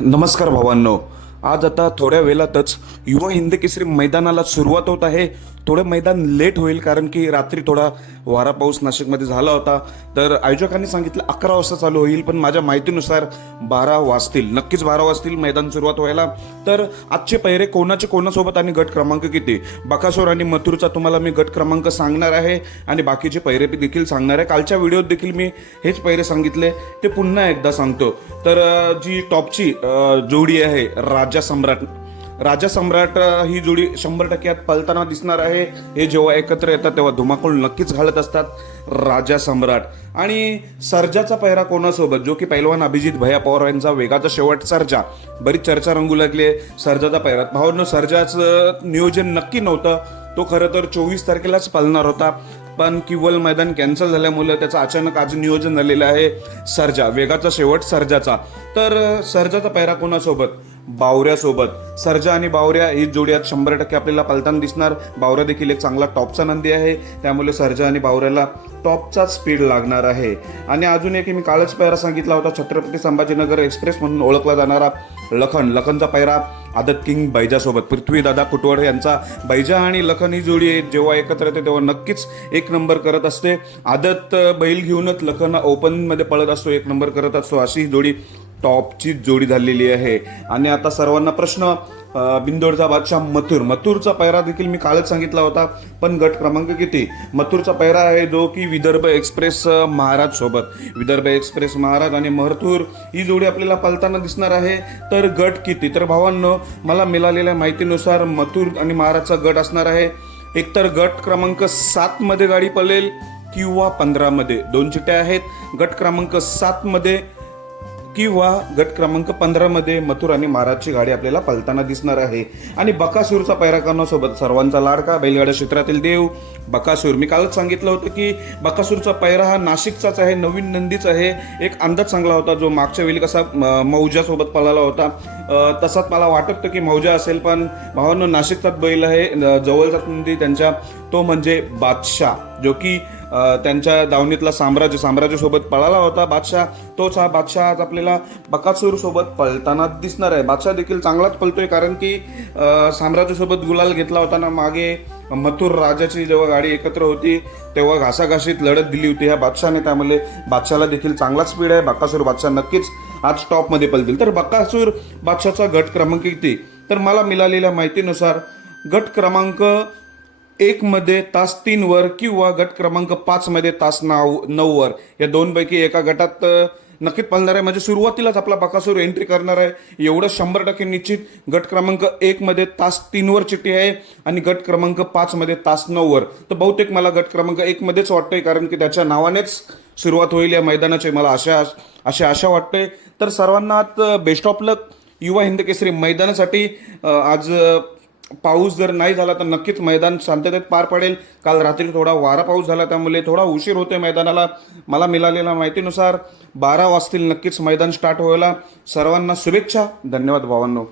नमस्कार भावांनो. आज आता थोड्या वेळातच युवा हिंद केसरी मैदानाला सुरुवात होत आहे. थोडं मैदान लेट होईल कारण की रात्री थोडा वारा पाऊस नाशिकमध्ये झाला होता. तर आयोजकांनी सांगितलं अकरा वाजता चालू होईल पण माझ्या माहितीनुसार बारा वाजतील. नक्कीच बारा वाजतील मैदान सुरुवात व्हायला. तर आजचे पहिरे कोणाचे कोणासोबत आणि गट क्रमांक किती? बकासोर आणि मथुरचा तुम्हाला मी गट क्रमांक सांगणार आहे आणि बाकीचे पहिरे देखील सांगणार आहे. कालच्या व्हिडिओत देखील मी हेच पहिरे सांगितले ते पुन्हा एकदा सांगतो. तर जी टॉपची जोडी आहे राजा सम्राट राजा सम्राट ही जोडी शंभर टक्के यात पलताना दिसणार आहे. हे जेव्हा एकत्र येतात तेव्हा धुमाकूळ नक्कीच घालत असतात राजा सम्राट. आणि सर्जाचा पहिरा कोणासोबत? जो की पैलवान अभिजित भैया पवार यांचा वेगाचा शेवट सर्जा. बरीच चर्चा रंगू लागली आहे सर्जाचा पहिरा. भावांनो सर्जाचं नियोजन नक्की नव्हतं. तो खरं तर चोवीस तारखेलाच पालणार होता. पण किवल मैदान कॅन्सल झाल्यामुळे त्याचं अचानक आज नियोजन झालेलं आहे सर्जा. वेगाचा शेवट सर्जाचा. तर सर्जाचा पैरा कोणासोबत? बावऱ्यासोबत. सर्जा आणि बावऱ्या ही जोडी आज शंभर टक्के आपल्याला पलताना दिसणार. बावऱ्या देखील एक चांगला टॉपचा नंदी आहे. त्यामुळे सर्जा आणि बावऱ्याला टॉपचा स्पीड लागणार आहे. आणि अजून एक मी कालच पैरा सांगितला होता छत्रपती संभाजीनगर एक्सप्रेस म्हणून ओळखला जाणारा लखन. लखनचा पैरा आदत किंग बैजासोबत. पृथ्वीदादा कुटवड यांचा. बैजा आणि लखन ही जोडी जेव्हा एकत्र येते तेव्हा नक्कीच एक नंबर करत असते. आदत बैल घेऊनच लखन ओपनमध्ये पळत असतो एक नंबर करत असतो. अशी ही जोडी टॉपची जोडी झालेली आहे. आणि आता सर्वांना प्रश्न बिंदोडचा बादशाह मथुर. मथुरचा पैरा देखील मी कालच सांगितला होता पण गट क्रमांक किती? मथुरचा पैरा आहे जो की विदर्भ एक्सप्रेस महाराज सोबत. विदर्भ एक्सप्रेस महाराज आणि मथुर ही जोडी आपल्याला पलताना दिसणार आहे. तर गट किती? तर भावांनो मला मिळालेल्या माहितीनुसार मथुर आणि महाराजचा गट असणार आहे. एकतर गट क्रमांक सातमध्ये गाडी पळेल किंवा पंधरामध्ये दोन चिट्या आहेत. गट क्रमांक सातमध्ये किंवा गट क्रमांक पंधरामध्ये मथुर आणि महाराजची गाडी आपल्याला पलताना दिसणार आहे. आणि बकासूरचा पैराकांनासोबत सर्वांचा लाडका बैलगाड्या क्षेत्रातील देव बकासूर. मी कालच सांगितलं होतं की बकासूरचा पैरा हा नाशिकचाच आहे नवीन नंदीच आहे. एक अंदाज चांगला होता जो मागच्या वेळी कसा मौजासोबत पळाला होता. तसाच मला वाटतं की मौजा असेल पण भावांनो नाशिकचाच बैल आहे जवळचा नंदी त्यांच्या तो म्हणजे बादशाह जो की त्यांच्या दावणीतला साम्राज्य साम्राज्यासोबत पळाला होता. बादशाह तोच हा बादशाह आज आपल्याला बकासूरसोबत पळताना दिसणार आहे. बादशाह देखील चांगलाच पळतोय कारण की साम्राज्यासोबत गुलाल घेतला होता ना मागे मथुर राजाची जेव्हा गाडी एकत्र होती तेव्हा घासाघाशीत लढत दिली होती. ह्या बादशाहने त्यामुळे बादशाहला देखील चांगला स्पीड आहे. बकासूर बादशाह नक्कीच आज टॉपमध्ये पळतील. तर बकासूर बादशाहचा गट क्रमांक किती? तर मला मिळालेल्या माहितीनुसार गट क्रमांक एकमध्ये तास तीनवर किंवा गट क्रमांक पाचमध्ये तास नाव नऊ नऊवर या दोनपैकी एका गटात नक्कीच पळणार आहे म्हणजे सुरुवातीलाच आपला बकासूर एंट्री करणार आहे. एवढं शंभर टक्के निश्चित गट क्रमांक एकमध्ये तास तीनवर चिठ्ठी आहे आणि गट क्रमांक पाचमध्ये तास नऊवर तर बहुतेक मला गट क्रमांक एकमध्येच वाटतंय कारण की त्याच्या नावानेच सुरुवात होईल या मैदानाची मला आशा अशी आशा वाटते तर सर्वांना बेस्ट ऑफ लक युवा हिंद केसरी मैदानासाठी आज पाऊस जर नाही झाला तर नक्कीच मैदान शांततेत पार पडेल. काल रात्री थोडा वारा पाऊस झाला त्यामुळे थोडा उशीर होतोय मैदानाला. मला मिळालेल्या माहितीनुसार बारा वाजतील नक्कीच मैदान स्टार्ट व्हायला सर्वांना शुभेच्छा. धन्यवाद भावांनो.